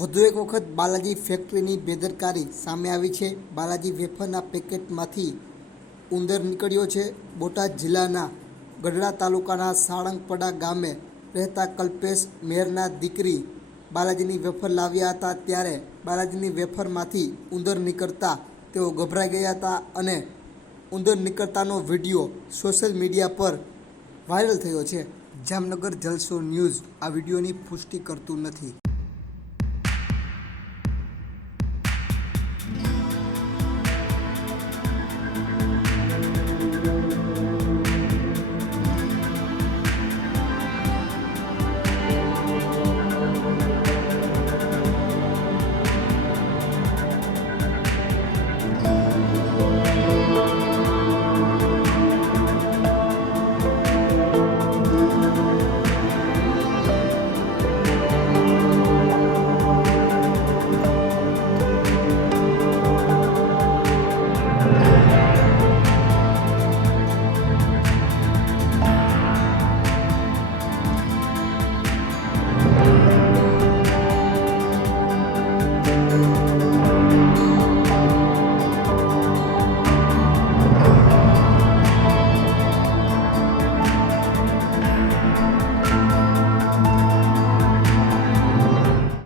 વધુ એક વખત બાલાજી ફેક્ટરીની બેદરકારી સામે આવી છે। બાલાજી વેફરના પેકેટમાંથી ઉંદર નીકળ્યો છે। બોટાદ જિલ્લાના ગઢડા તાલુકાના સાળંગપડા ગામે રહેતા કલ્પેશ મેરના દીકરી બાલાજીની વેફર લાવ્યા હતા, ત્યારે બાલાજીની વેફરમાંથી ઉંદર નીકળતા તેઓ ગભરાઈ ગયા હતા અને ઉંદર નીકળતાનો વિડીયો સોશિયલ મીડિયા પર વાયરલ થયો છે। જામનગર જલસો ન્યૂઝ આ વિડીયોની પુષ્ટિ કરતું નથી।